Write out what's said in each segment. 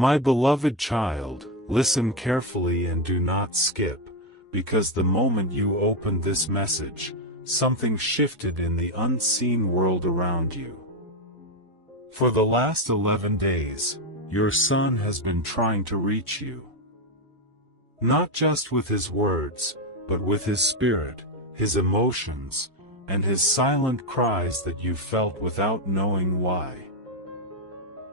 My beloved child, listen carefully and do not skip, because the moment you opened this message, something shifted in the unseen world around you. For the last 11 days, your son has been trying to reach you. Not just with his words, but with his spirit, his emotions, and his silent cries that you felt without knowing why.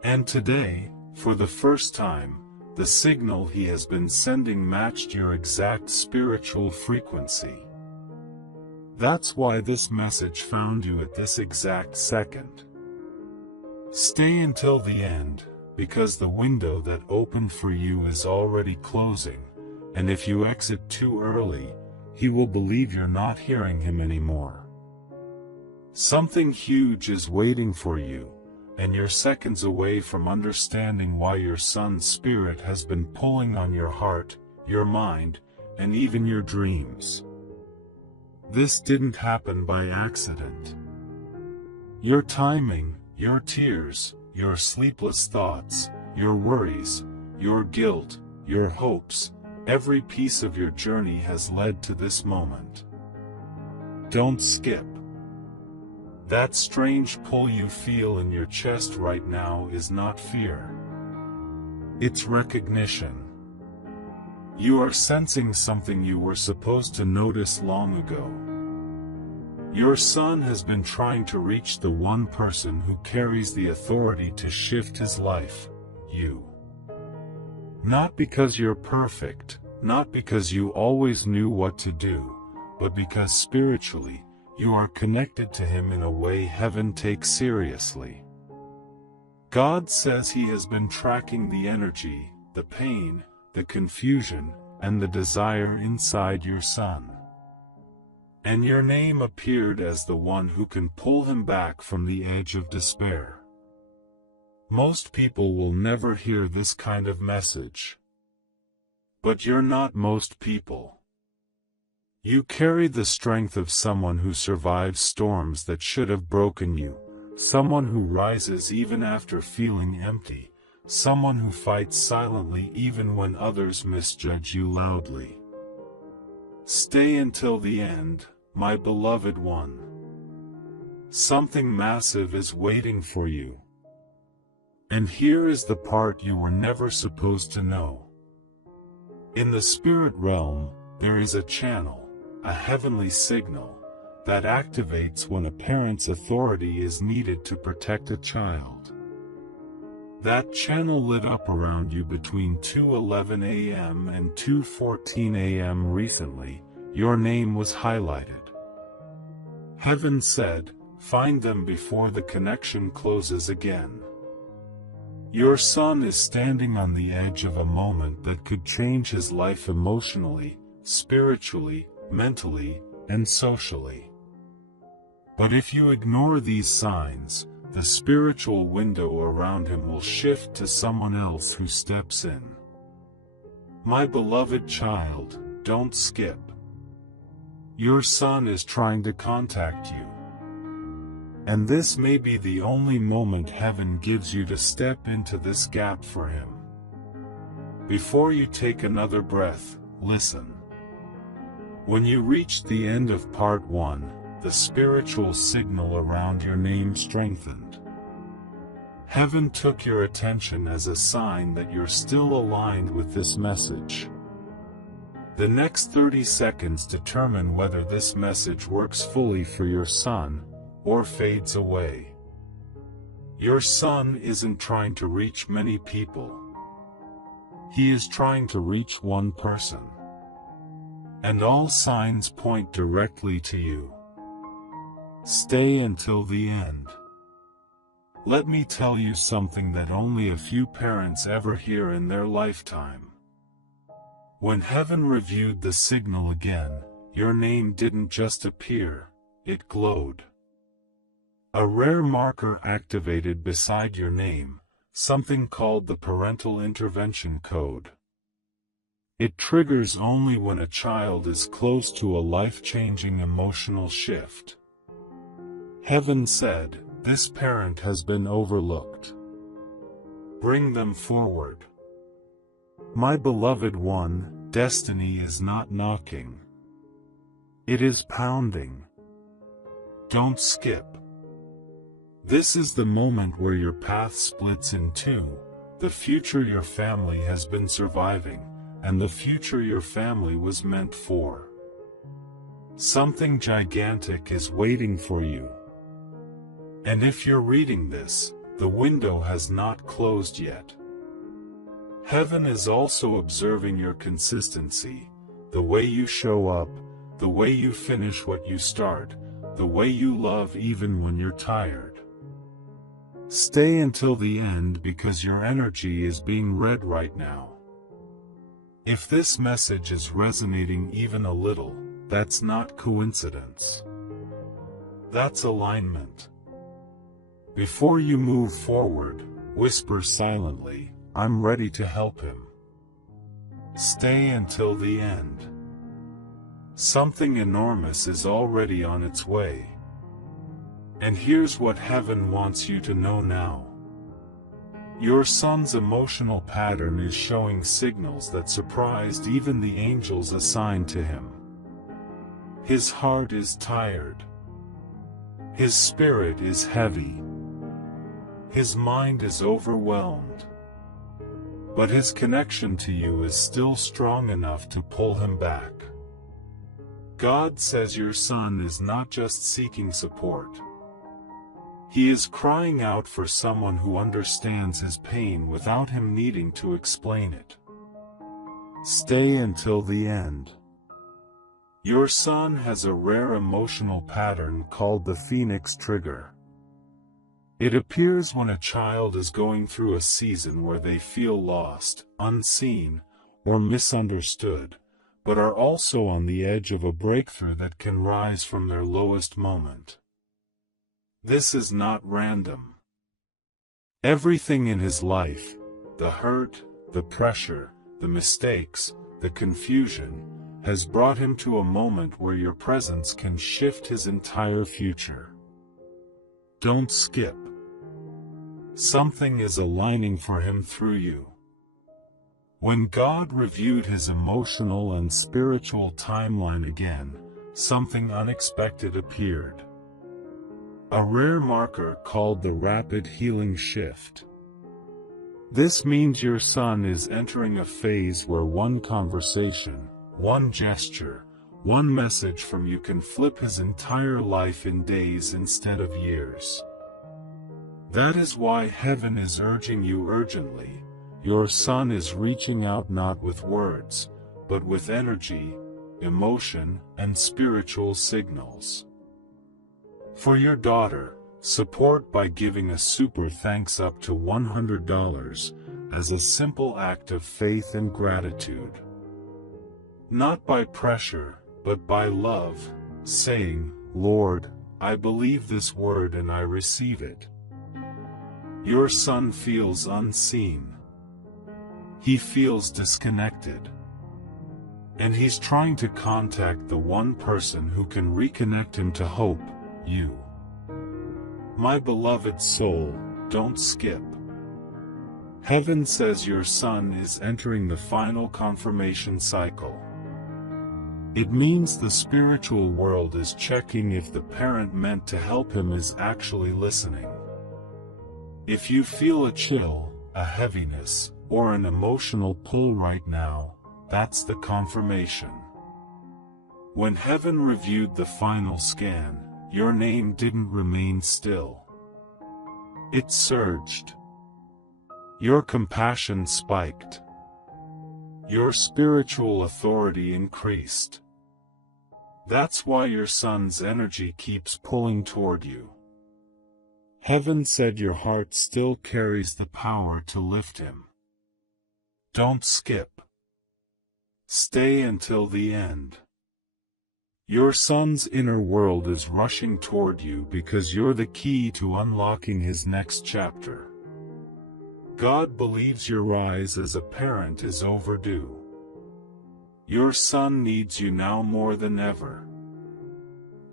And today, for the first time, the signal he has been sending matched your exact spiritual frequency. That's why this message found you at this exact second. Stay until the end, because the window that opened for you is already closing, and if you exit too early, he will believe you're not hearing him anymore. Something huge is waiting for you, and you're seconds away from understanding why your son's spirit has been pulling on your heart, your mind, and even your dreams. This didn't happen by accident. Your timing, your tears, your sleepless thoughts, your worries, your guilt, your hopes, every piece of your journey has led to this moment. Don't skip. That strange pull you feel in your chest right now is not fear. It's recognition. You are sensing something you were supposed to notice long ago. Your son has been trying to reach the one person who carries the authority to shift his life, you. Not because you're perfect, not because you always knew what to do, but because spiritually, you are connected to him in a way heaven takes seriously. God says he has been tracking the energy, the pain, the confusion, and the desire inside your son. And your name appeared as the one who can pull him back from the edge of despair. Most people will never hear this kind of message. But you're not most people. You carry the strength of someone who survives storms that should have broken you, someone who rises even after feeling empty, someone who fights silently even when others misjudge you loudly. Stay until the end, my beloved one. Something massive is waiting for you. And here is the part you were never supposed to know. In the spirit realm, there is a channel, a heavenly signal, that activates when a parent's authority is needed to protect a child. That channel lit up around you between 2:11 a.m. and 2:14 a.m. recently. Your name was highlighted. Heaven said, find them before the connection closes again. Your son is standing on the edge of a moment that could change his life emotionally, spiritually, mentally, and socially. But if you ignore these signs, the spiritual window around him will shift to someone else who steps in. My beloved child, don't skip. Your son is trying to contact you. And this may be the only moment heaven gives you to step into this gap for him. Before you take another breath, listen. When you reached the end of part 1, the spiritual signal around your name strengthened. Heaven took your attention as a sign that you're still aligned with this message. The next 30 seconds determine whether this message works fully for your son, or fades away. Your son isn't trying to reach many people. He is trying to reach one person. And all signs point directly to you. Stay until the end. Let me tell you something that only a few parents ever hear in their lifetime. When heaven reviewed the signal again, your name didn't just appear, it glowed. A rare marker activated beside your name, something called the Parental Intervention Code. It triggers only when a child is close to a life-changing emotional shift. Heaven said, this parent has been overlooked. Bring them forward. My beloved one, destiny is not knocking. It is pounding. Don't skip. This is the moment where your path splits in two, the future your family has been surviving, and the future your family was meant for. Something gigantic is waiting for you. And if you're reading this, the window has not closed yet. Heaven is also observing your consistency, the way you show up, the way you finish what you start, the way you love even when you're tired. Stay until the end because your energy is being read right now. If this message is resonating even a little, that's not coincidence. That's alignment. Before you move forward, whisper silently, "I'm ready to help him." Stay until the end. Something enormous is already on its way. And here's what heaven wants you to know now. Your son's emotional pattern is showing signals that surprised even the angels assigned to him. His heart is tired. His spirit is heavy. His mind is overwhelmed. But his connection to you is still strong enough to pull him back. God says your son is not just seeking support. He is crying out for someone who understands his pain without him needing to explain it. Stay until the end. Your son has a rare emotional pattern called the Phoenix Trigger. It appears when a child is going through a season where they feel lost, unseen, or misunderstood, but are also on the edge of a breakthrough that can rise from their lowest moment. This is not random. Everything in his life, the hurt, the pressure, the mistakes, the confusion, has brought him to a moment where your presence can shift his entire future. Don't skip. Something is aligning for him through you. When God reviewed his emotional and spiritual timeline again, something unexpected appeared. A rare marker called the rapid healing shift. This means your son is entering a phase where one conversation, one gesture, one message from you can flip his entire life in days instead of years. That is why heaven is urging you urgently. Your son is reaching out not with words, but with energy, emotion, and spiritual signals. For your daughter, support by giving a super thanks up to $100 as a simple act of faith and gratitude. Not by pressure, but by love, saying, "Lord, I believe this word and I receive it." Your son feels unseen. He feels disconnected. And he's trying to contact the one person who can reconnect him to hope, you. My beloved soul, don't skip. Heaven says your son is entering the final confirmation cycle. It means the spiritual world is checking if the parent meant to help him is actually listening. If you feel a chill, a heaviness, or an emotional pull right now, that's the confirmation. When heaven reviewed the final scan, your name didn't remain still. It surged. Your compassion spiked. Your spiritual authority increased. That's why your son's energy keeps pulling toward you. Heaven said your heart still carries the power to lift him. Don't skip. Stay until the end. Your son's inner world is rushing toward you because you're the key to unlocking his next chapter. God believes your rise as a parent is overdue. Your son needs you now more than ever.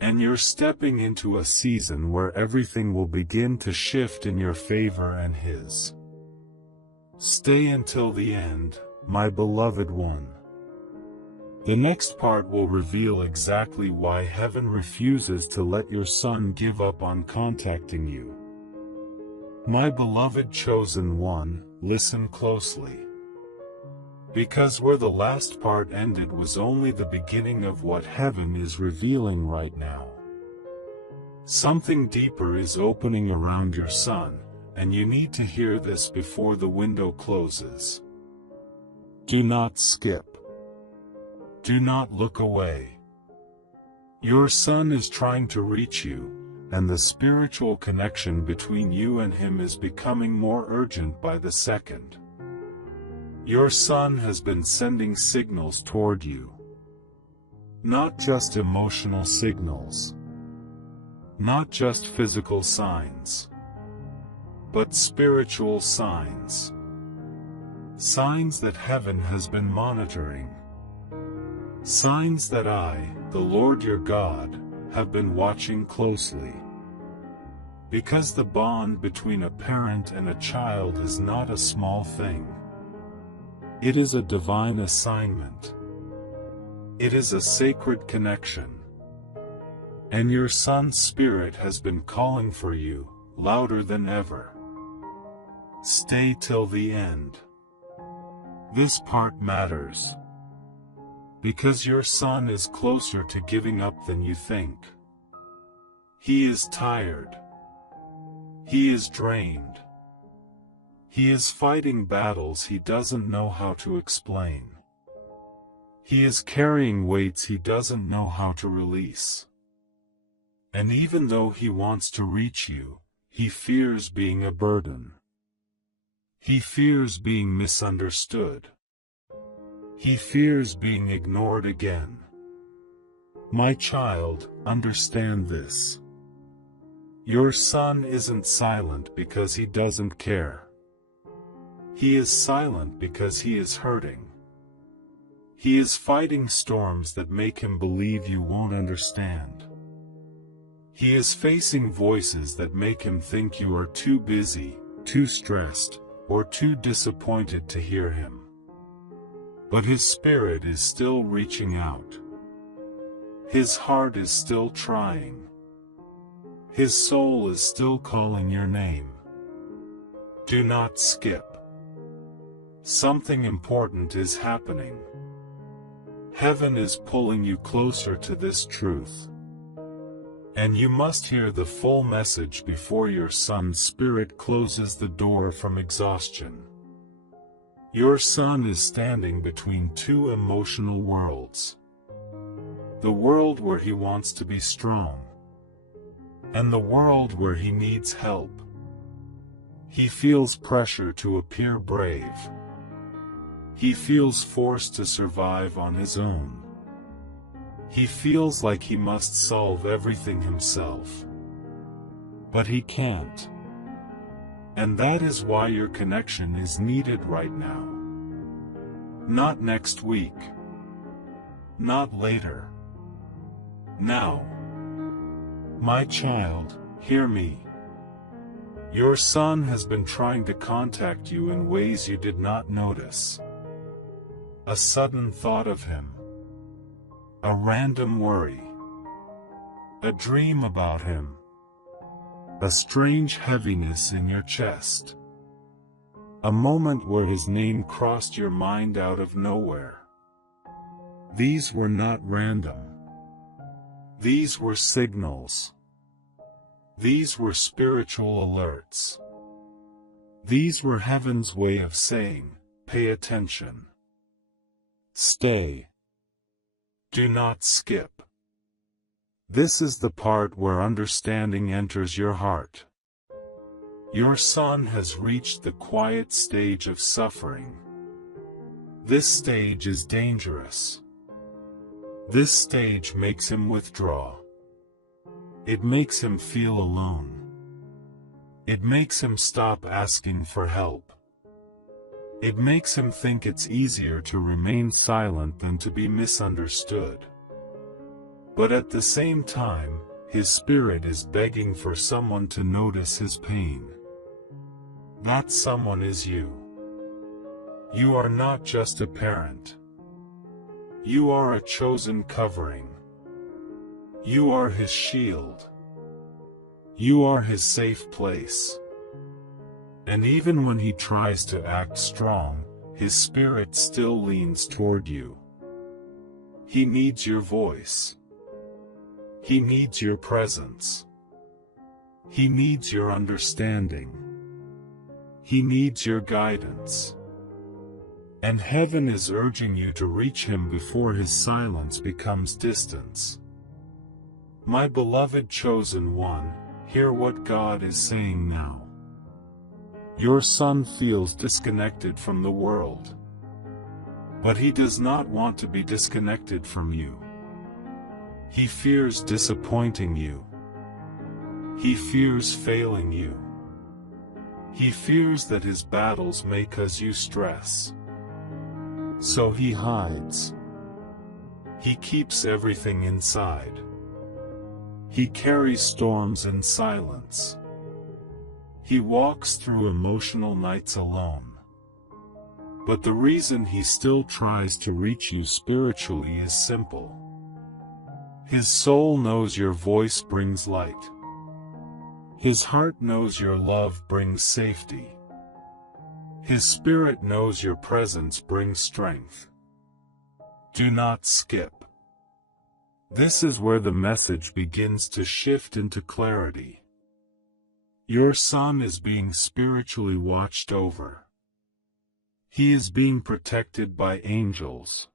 And you're stepping into a season where everything will begin to shift in your favor and his. Stay until the end, my beloved one. The next part will reveal exactly why heaven refuses to let your son give up on contacting you. My beloved chosen one, listen closely. Because where the last part ended was only the beginning of what heaven is revealing right now. Something deeper is opening around your son, and you need to hear this before the window closes. Do not skip. Do not look away. Your son is trying to reach you, and the spiritual connection between you and him is becoming more urgent by the second. Your son has been sending signals toward you. Not just emotional signals. Not just physical signs. But spiritual signs. Signs that heaven has been monitoring. Signs that I, the Lord your God, have been watching closely. Because the bond between a parent and a child is not a small thing. It is a divine assignment. It is a sacred connection. And your son's spirit has been calling for you, louder than ever. Stay till the end. This part matters. Because your son is closer to giving up than you think. He is tired. He is drained. He is fighting battles he doesn't know how to explain. He is carrying weights he doesn't know how to release. And even though he wants to reach you, he fears being a burden. He fears being misunderstood. He fears being ignored again. My child, understand this. Your son isn't silent because he doesn't care. He is silent because he is hurting. He is fighting storms that make him believe you won't understand. He is facing voices that make him think you are too busy, too stressed, or too disappointed to hear him. But his spirit is still reaching out. His heart is still trying. His soul is still calling your name. Do not skip. Something important is happening. Heaven is pulling you closer to this truth. And you must hear the full message before your son's spirit closes the door from exhaustion. Your son is standing between two emotional worlds. The world where he wants to be strong. And the world where he needs help. He feels pressure to appear brave. He feels forced to survive on his own. He feels like he must solve everything himself. But he can't. And that is why your connection is needed right now. Not next week. Not later. Now. My child, hear me. Your son has been trying to contact you in ways you did not notice. A sudden thought of him. A random worry. A dream about him. A strange heaviness in your chest. A moment where his name crossed your mind out of nowhere. These were not random. These were signals. These were spiritual alerts. These were heaven's way of saying, pay attention. Stay. Do not skip. This is the part where understanding enters your heart. Your son has reached the quiet stage of suffering. This stage is dangerous. This stage makes him withdraw. It makes him feel alone. It makes him stop asking for help. It makes him think it's easier to remain silent than to be misunderstood. But at the same time, his spirit is begging for someone to notice his pain. That someone is you. You are not just a parent. You are a chosen covering. You are his shield. You are his safe place. And even when he tries to act strong, his spirit still leans toward you. He needs your voice. He needs your presence. He needs your understanding. He needs your guidance. And heaven is urging you to reach him before his silence becomes distance. My beloved chosen one, hear what God is saying now. Your son feels disconnected from the world. But he does not want to be disconnected from you. He fears disappointing you. He fears failing you. He fears that his battles may cause you stress. So he hides. He keeps everything inside. He carries storms in silence. He walks through emotional nights alone. But the reason he still tries to reach you spiritually is simple. His soul knows your voice brings light. His heart knows your love brings safety. His spirit knows your presence brings strength. Do not skip. This is where the message begins to shift into clarity. Your son is being spiritually watched over. He is being protected by angels.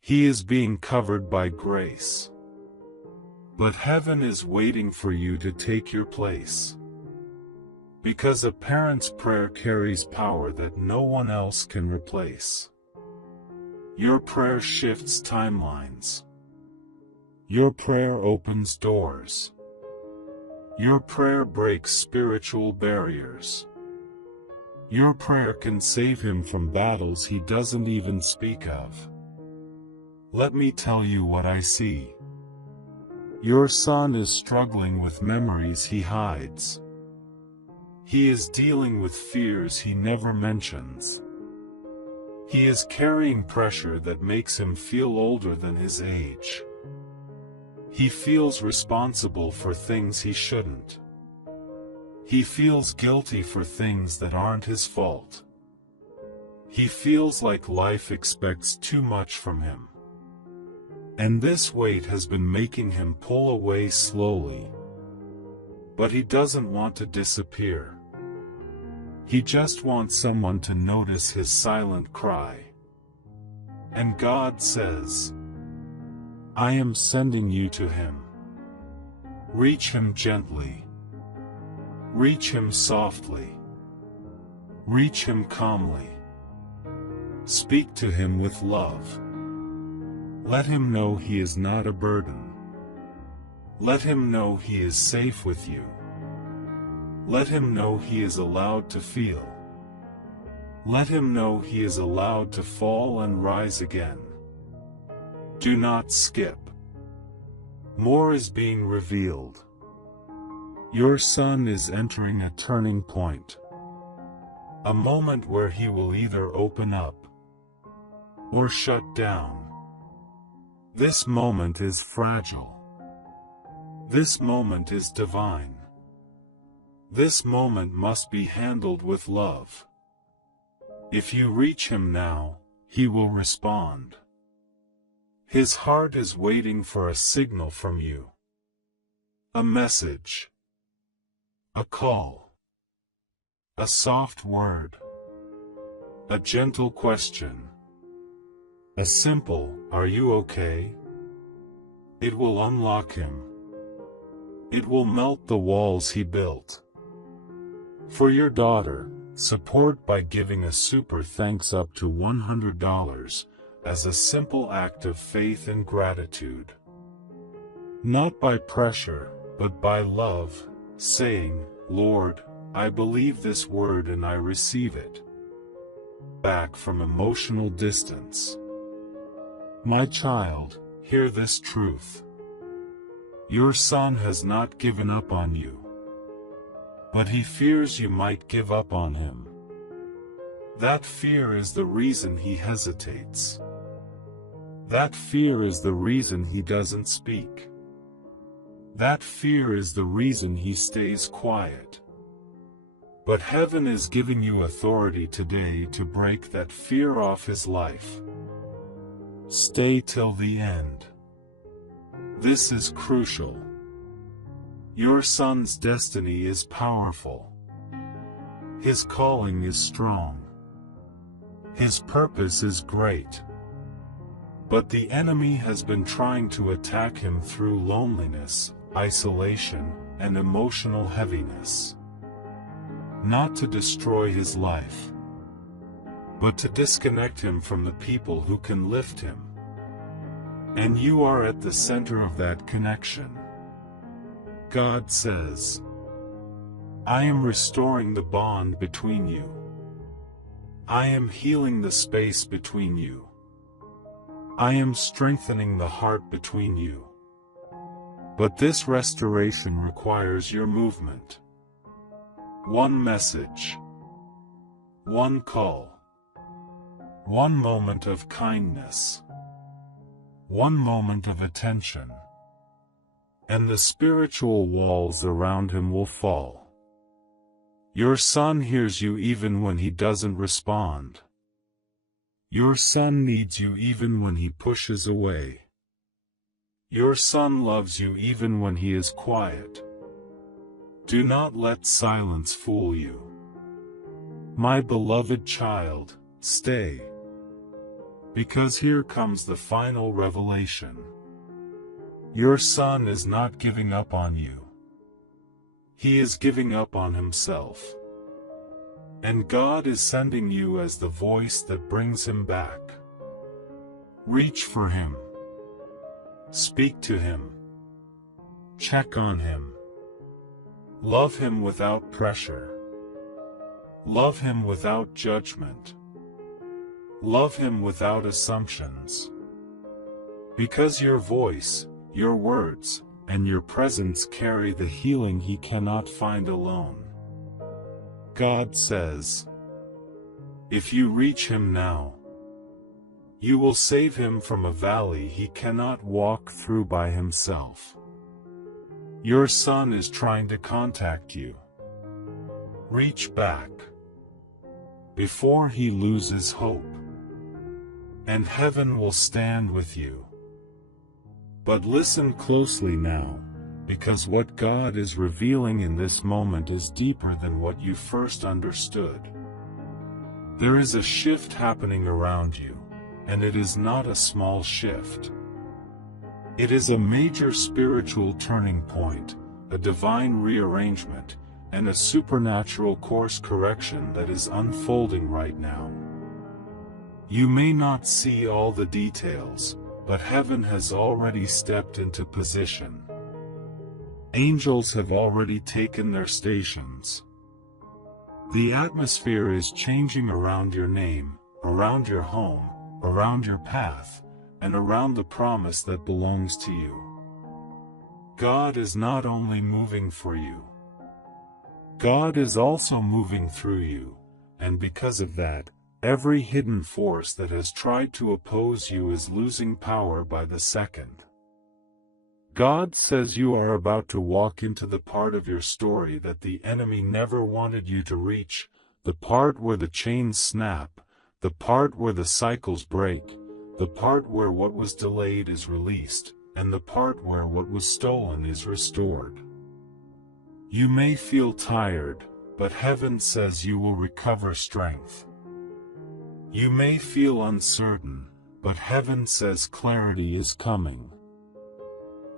He is being covered by grace. But heaven is waiting for you to take your place. Because a parent's prayer carries power that no one else can replace. Your prayer shifts timelines. Your prayer opens doors. Your prayer breaks spiritual barriers. Your prayer can save him from battles he doesn't even speak of. Let me tell you what I see. Your son is struggling with memories he hides. He is dealing with fears he never mentions. He is carrying pressure that makes him feel older than his age. He feels responsible for things he shouldn't. He feels guilty for things that aren't his fault. He feels like life expects too much from him. And this weight has been making him pull away slowly. But he doesn't want to disappear. He just wants someone to notice his silent cry. And God says, I am sending you to him. Reach him gently. Reach him softly. Reach him calmly. Speak to him with love. Let him know he is not a burden. Let him know he is safe with you. Let him know he is allowed to feel. Let him know he is allowed to fall and rise again. Do not skip. More is being revealed. Your son is entering a turning point. A moment where he will either open up or shut down. This moment is fragile. This moment is divine. This moment must be handled with love. If you reach him now, he will respond. His heart is waiting for a signal from you. A message. A call. A soft word. A gentle question. A simple, "Are you okay?" It will unlock him. It will melt the walls he built. For your daughter, support by giving a super thanks up to $100 as a simple act of faith and gratitude. Not by pressure, but by love, saying, Lord, I believe this word and I receive it. Back from emotional distance. My child, hear this truth. Your son has not given up on you. But he fears you might give up on him. That fear is the reason he hesitates. That fear is the reason he doesn't speak. That fear is the reason he stays quiet. But heaven is giving you authority today to break that fear off his life. Stay till the end. This is crucial. Your son's destiny is powerful. His calling is strong. His purpose is great. But the enemy has been trying to attack him through loneliness, isolation, and emotional heaviness. Not to destroy his life, but to disconnect him from the people who can lift him. And you are at the center of that connection. God says, I am restoring the bond between you. I am healing the space between you. I am strengthening the heart between you. But this restoration requires your movement. One message. One call. One moment of kindness. One moment of attention. And the spiritual walls around him will fall. Your son hears you even when he doesn't respond. Your son needs you even when he pushes away. Your son loves you even when he is quiet. Do not let silence fool you. My beloved child, stay. Because here comes the final revelation. Your son is not giving up on you. He is giving up on himself. And God is sending you as the voice that brings him back. Reach for him. Speak to him. Check on him. Love him without pressure. Love him without judgment. Love him without assumptions. Because your voice, your words, and your presence carry the healing he cannot find alone. God says, if you reach him now, you will save him from a valley he cannot walk through by himself. Your son is trying to contact you. Reach back before he loses hope, and heaven will stand with you. But listen closely now, because what God is revealing in this moment is deeper than what you first understood. There is a shift happening around you, and it is not a small shift. It is a major spiritual turning point, a divine rearrangement, and a supernatural course correction that is unfolding right now. You may not see all the details, but heaven has already stepped into position. Angels have already taken their stations. The atmosphere is changing around your name, around your home, around your path, and around the promise that belongs to you. God is not only moving for you. God is also moving through you, and because of that, every hidden force that has tried to oppose you is losing power by the second. God says you are about to walk into the part of your story that the enemy never wanted you to reach, the part where the chains snap, the part where the cycles break, the part where what was delayed is released, and the part where what was stolen is restored. You may feel tired, but heaven says you will recover strength. You may feel uncertain, but heaven says clarity is coming.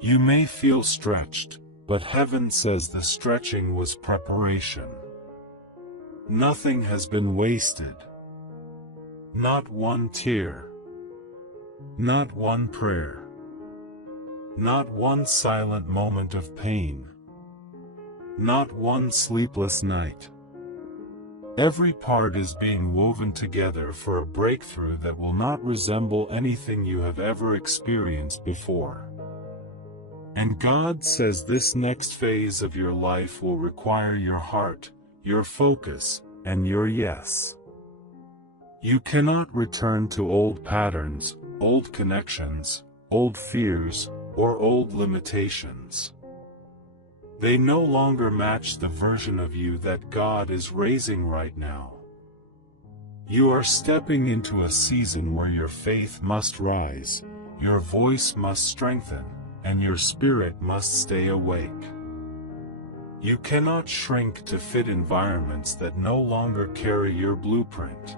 You may feel stretched, but heaven says the stretching was preparation. Nothing has been wasted. Not one tear. Not one prayer. Not one silent moment of pain. Not one sleepless night. Every part is being woven together for a breakthrough that will not resemble anything you have ever experienced before. And God says this next phase of your life will require your heart, your focus, and your yes. You cannot return to old patterns, old connections, old fears, or old limitations. They no longer match the version of you that God is raising right now. You are stepping into a season where your faith must rise, your voice must strengthen, and your spirit must stay awake. You cannot shrink to fit environments that no longer carry your blueprint.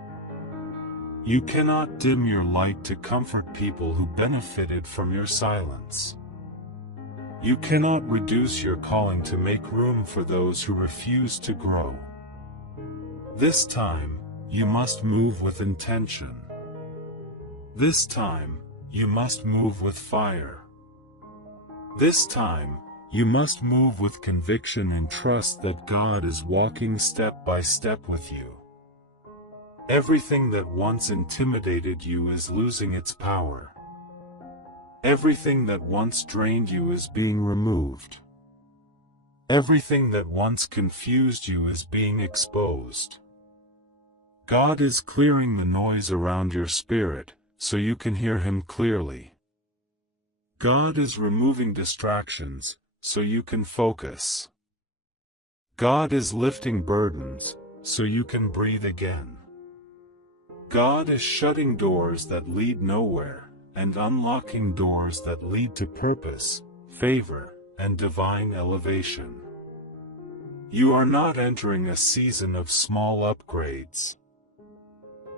You cannot dim your light to comfort people who benefited from your silence. You cannot reduce your calling to make room for those who refuse to grow. This time, you must move with intention. This time, you must move with fire. This time, you must move with conviction and trust that God is walking step by step with you. Everything that once intimidated you is losing its power. Everything that once drained you is being removed. Everything that once confused you is being exposed. God is clearing the noise around your spirit, so you can hear Him clearly. God is removing distractions, so you can focus. God is lifting burdens, so you can breathe again. God is shutting doors that lead nowhere, and unlocking doors that lead to purpose, favor, and divine elevation. You are not entering a season of small upgrades.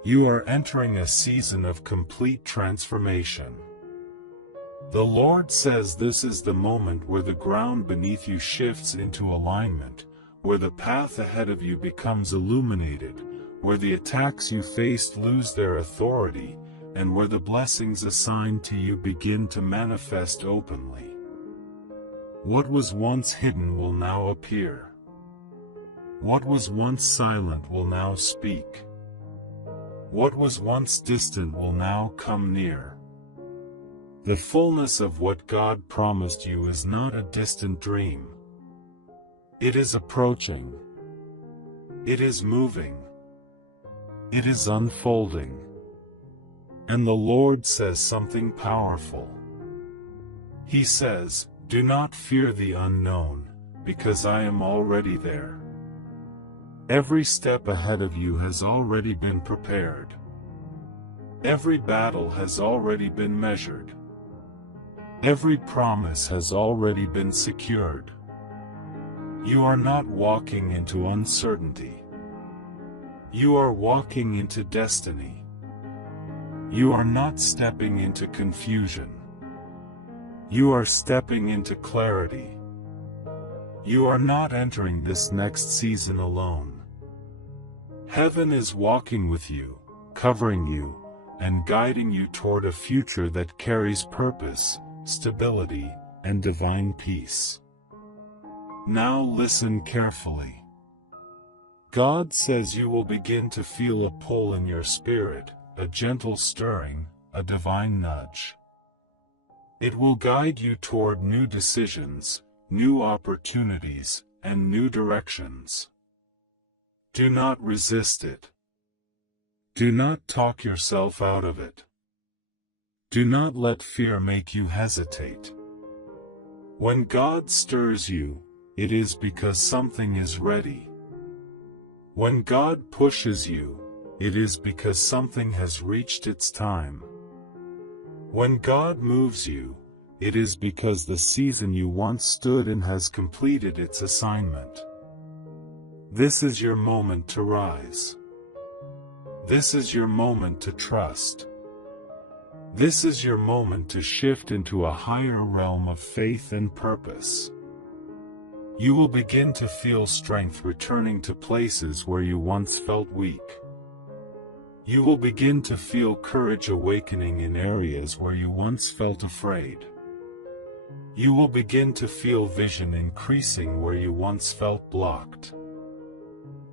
You are entering a season of complete transformation. The Lord says this is the moment where the ground beneath you shifts into alignment, where the path ahead of you becomes illuminated, where the attacks you faced lose their authority, and where the blessings assigned to you begin to manifest openly. What was once hidden will now appear. What was once silent will now speak. What was once distant will now come near. The fullness of what God promised you is not a distant dream. It is approaching. It is moving. It is unfolding. And the Lord says something powerful. He says, "Do not fear the unknown, because I am already there." Every step ahead of you has already been prepared. Every battle has already been measured. Every promise has already been secured. You are not walking into uncertainty. You are walking into destiny. You are not stepping into confusion. You are stepping into clarity. You are not entering this next season alone. Heaven is walking with you, covering you, and guiding you toward a future that carries purpose, stability, and divine peace. Now listen carefully. God says you will begin to feel a pull in your spirit, a gentle stirring, a divine nudge. It will guide you toward new decisions, new opportunities, and new directions. Do not resist it. Do not talk yourself out of it. Do not let fear make you hesitate. When God stirs you, it is because something is ready. When God pushes you, it is because something has reached its time. When God moves you, it is because the season you once stood in has completed its assignment. This is your moment to rise. This is your moment to trust. This is your moment to shift into a higher realm of faith and purpose. You will begin to feel strength returning to places where you once felt weak. You will begin to feel courage awakening in areas where you once felt afraid. You will begin to feel vision increasing where you once felt blocked.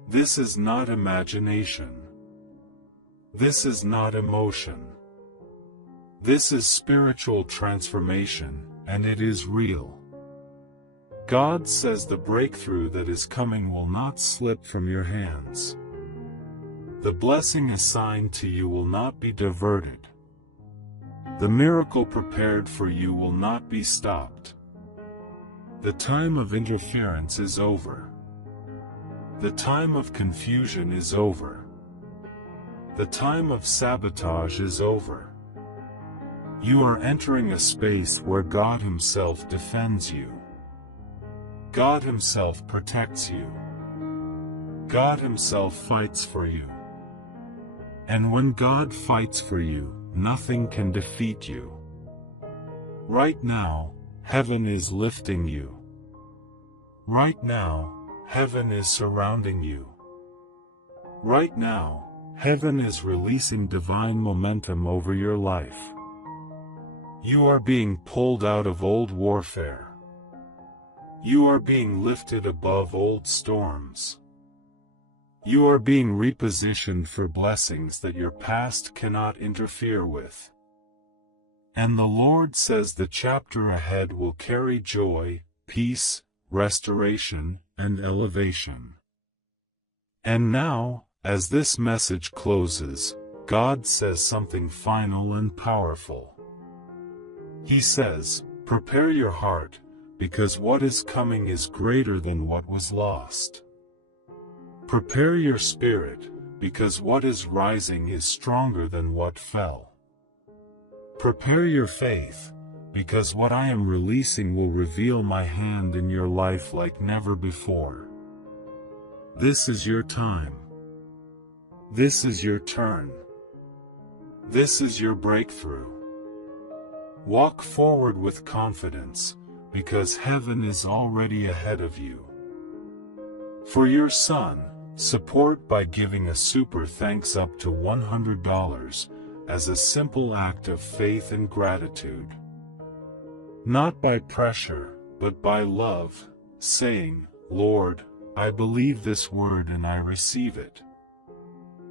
This is not imagination. This is not emotion. This is spiritual transformation, and it is real. God says the breakthrough that is coming will not slip from your hands. The blessing assigned to you will not be diverted. The miracle prepared for you will not be stopped. The time of interference is over. The time of confusion is over. The time of sabotage is over. You are entering a space where God Himself defends you. God Himself protects you. God Himself fights for you. And when God fights for you, nothing can defeat you. Right now, heaven is lifting you. Right now, heaven is surrounding you. Right now, heaven is releasing divine momentum over your life. You are being pulled out of old warfare. You are being lifted above old storms. You are being repositioned for blessings that your past cannot interfere with. And the Lord says the chapter ahead will carry joy, peace, restoration, and elevation. And now, as this message closes, God says something final and powerful. He says, "Prepare your heart, because what is coming is greater than what was lost. Prepare your spirit, because what is rising is stronger than what fell. Prepare your faith, because what I am releasing will reveal my hand in your life like never before. This is your time. This is your turn. This is your breakthrough. Walk forward with confidence, because heaven is already ahead of you." For your son, support by giving a super thanks up to $100 as a simple act of faith and gratitude. Not by pressure, but by love, saying, "Lord, I believe this word and I receive it.